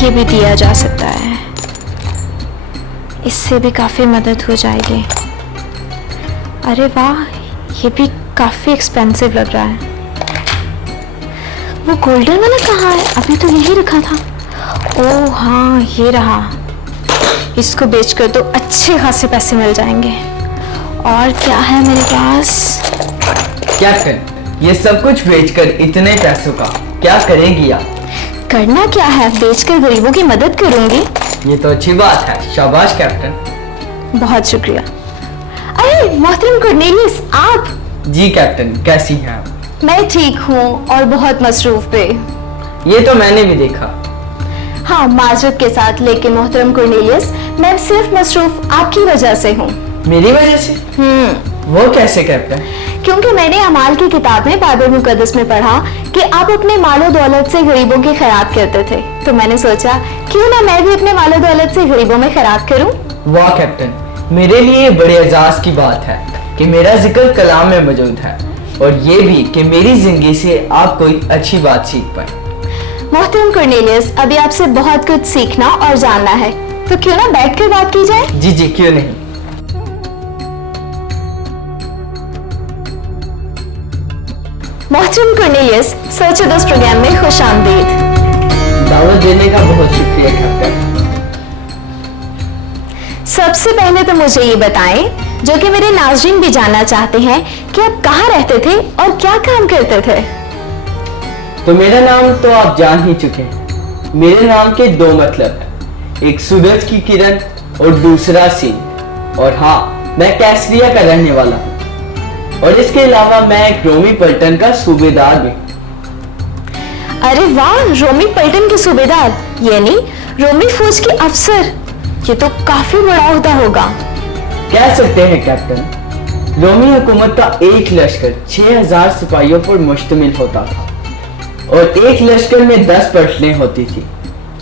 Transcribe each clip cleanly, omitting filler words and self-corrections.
یہ بھی دیا جا سکتا ہے، اس سے بھی کافی مدد ہو جائے گی۔ ارے واہ، یہ بھی کافی ایکسپینسو لگ رہا ہے۔ وہ گولڈن والا کہاں ہے؟ ابھی تو یہی رکھا تھا۔ اوہ ہاں، یہ رہا۔ اس کو بیچ کر تو اچھے خاصے پیسے مل جائیں گے۔ اور کیا ہے میرے پاس؟ کیپٹن، یہ سب کچھ بیچ کر اتنے پیسوں کا کیا کریں گی آپ؟ کرنا کیا ہے، بیچ کر غریبوں کی مدد کروں گی۔ یہ تو اچھی بات ہے، شاباش کیپٹن۔ بہت شکریہ۔ ارے محترم کرنیلیس، آپ؟ جی کیپٹن، کیسی ہیں آپ؟ میں ٹھیک ہوں اور بہت مصروف پہ۔ یہ تو میں نے بھی دیکھا۔ ہاں معذرت کے ساتھ، لیکن محترم کرنیلیس، میں صرف مصروف آپ کی وجہ سے ہوں۔ میری وجہ سے؟ وہ کیسے کیپٹن؟ کیونکہ میں نے اعمال کی کتاب میں بائبل مقدس میں پڑھا کہ آپ اپنے مال و دولت سے غریبوں کی خیرات کرتے تھے، تو میں نے سوچا کیوں نہ میں بھی اپنے مال و دولت سے غریبوں میں خیرات کروں۔ واہ کیپٹن، میرے لیے بڑے اعزاز کی بات ہے کہ میرا ذکر کلام میں موجود ہے، اور یہ بھی کہ میری زندگی سے آپ کوئی اچھی بات سیکھ پائیں۔ محترم کرنیلیس، ابھی آپ سے بہت کچھ سیکھنا اور جاننا ہے، تو کیوں نہ بیٹھ کر بات کی جائے؟ جی جی، کیوں نہیں۔ محترم کرنیلیس، سرچ دوست پروگرام میں خوش آمدید۔ دعوت دینے کا بہت شکریہ کیپٹن۔ سب سے پہلے تو مجھے یہ بتائیں، جو کہ میرے ناظرین بھی جاننا چاہتے ہیں، کہ آپ کہاں رہتے تھے اور کیا کام کرتے تھے؟ تو میرا نام تو آپ جان ہی چکے ہیں۔ میرے نام کے دو مطلب ہیں، ایک سورج کی کرن اور دوسرا سینگ۔ اور ہاں، میں کیسریا کا رہنے والا ہوں، اور اس کے علاوہ میں ایک رومی پلٹن کا صوبیدار بھی ہوں۔ ارے واہ، رومی پلٹن کے صوبیدار، یعنی رومی فوج کے افسر، یہ تو کافی بڑا عہدہ ہوگا۔ کہہ سکتے ہیں کیپٹن، رومی حکومت کا ایک لشکر 6000 سپاہیوں پر مشتمل ہوتا تھا، اور ایک لشکر میں 10 پلٹنیں ہوتی تھی،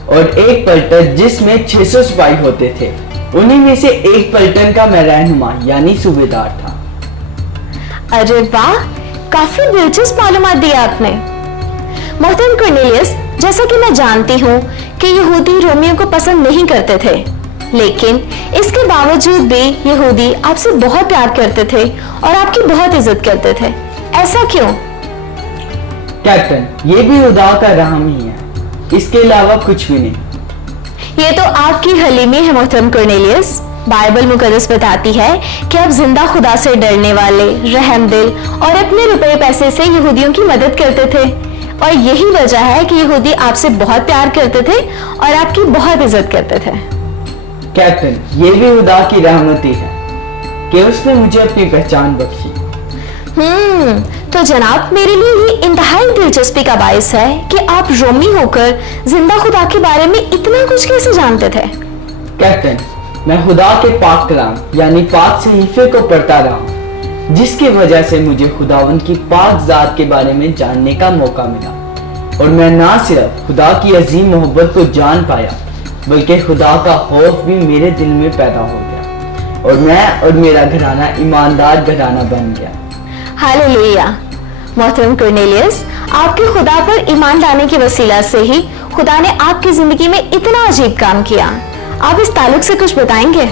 اور ایک پلٹن جس میں 600 سپاہی ہوتے تھے، انہی میں سے ایک پلٹن کا میں رہنما یعنی صوبیدار تھا۔ ارے واہ، کافی دلچسپ معلومات دی آپ نے۔ محترم کرنیلیس، جیسا کہ میں جانتی ہوں کہ یہودی رومیوں کو پسند نہیں کرتے تھے، لیکن اس کے باوجود بھی یہودی آپ سے بہت پیار کرتے تھے اور آپ کی بہت عزت کرتے تھے، ایسا کیوں؟ کیپٹن، یہ بھی خدا کا رحم ہی ہے، اس کے علاوہ کچھ بھی نہیں۔ یہ تو آپ کی حلیمی ہے محترم کرنیلیس۔ بائبل مقدس بتاتی ہے کہ آپ زندہ خدا سے ڈرنے والے، رحم دل اور اپنے روپے پیسے سے یہودیوں کی مدد کرتے تھے، اور یہی وجہ ہے کہ یہودی آپ سے بہت پیار کرتے تھے اور آپ کی بہت عزت کرتے تھے۔ کیپٹن، یہ بھی خدا کی رحمت ہی ہے کہ اس نے مجھے اپنی پہچان بخشی۔ تو جناب، میرے لیے یہ انتہائی دلچسپی کا باعث ہے کہ آپ رومی ہو کر زندہ خدا کے بارے میں اتنا کچھ کیسے جانتے تھے؟ کیپٹن، میں خدا کے پاک کلام یعنی پاک صحیفے کو پڑھتا رہا ہوں، جس کی وجہ سے مجھے خداوند کی پاک ذات کے بارے میں جاننے کا موقع ملا، اور میں نہ صرف خدا کی عظیم محبت کو جان پایا، بلکہ خدا کا خوف بھی میرے دل میں پیدا ہو گیا، اور میں اور میرا گھرانہ ایماندار گھرانہ بن گیا۔ ہاللیلویا۔ محترم کرنیلیس، آپ کے خدا پر ایمان لانے کے وسیلہ سے ہی خدا نے آپ کی زندگی میں اتنا عجیب کام کیا، آپ اس تعلق سے کچھ بتائیں گے؟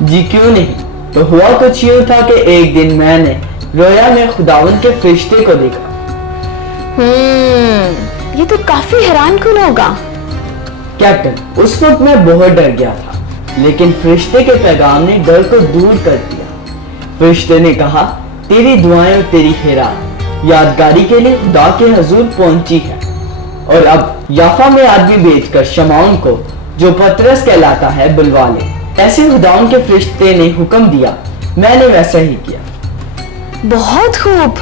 جی کیوں نہیں۔ تو ہوا کچھ یوں تھا کہ ایک دن میں نے رویا میں خداوند کے فرشتے کو دیکھا۔ یہ تو کافی حیران کن ہوگا۔ کیپٹن، اس وقت میں بہت ڈر گیا تھا، لیکن فرشتے کے پیغام نے ڈر کو دور کر دیا۔ فرشتے نے کہا، تیری دعائیں اور تیری خیرات یادگاری کے لیے خدا کے حضور پہنچی ہے، اور اب یافا میں آدمی بھیج کر شمعون کو، جو پترس کہلاتا ہے، بلوا لے۔ ایسے خداوند کے فرشتے نے حکم دیا، میں نے ویسا ہی کیا۔ بہت خوب۔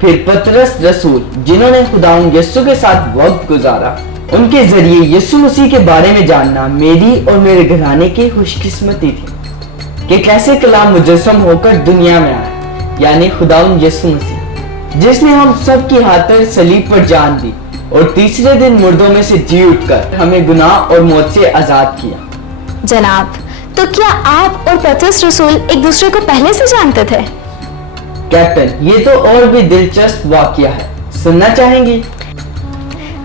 پھر پترس رسول، جنہوں نے خداوند یسوع کے ساتھ وقت گزارا، ان کے ذریعے یسوع مسیح کے بارے میں جاننا میری اور میرے گھرانے کی خوش قسمتی تھی کہ کیسے کلام مجسم ہو کر دنیا میں آیا، یعنی خداوند یسوع مسیح، جس نے ہم سب کی خاطر صلیب پر جان دی اور تیسرے دن مردوں میں سے جی اٹھ کر ہمیں گناہ اور موت سے آزاد کیا۔ جناب، تو کیا آپ اور پترس رسول ایک دوسرے کو پہلے سے جانتے تھے؟ کیپٹن، یہ تو اور بھی دلچسپ واقعہ ہے، سننا چاہیں گی؟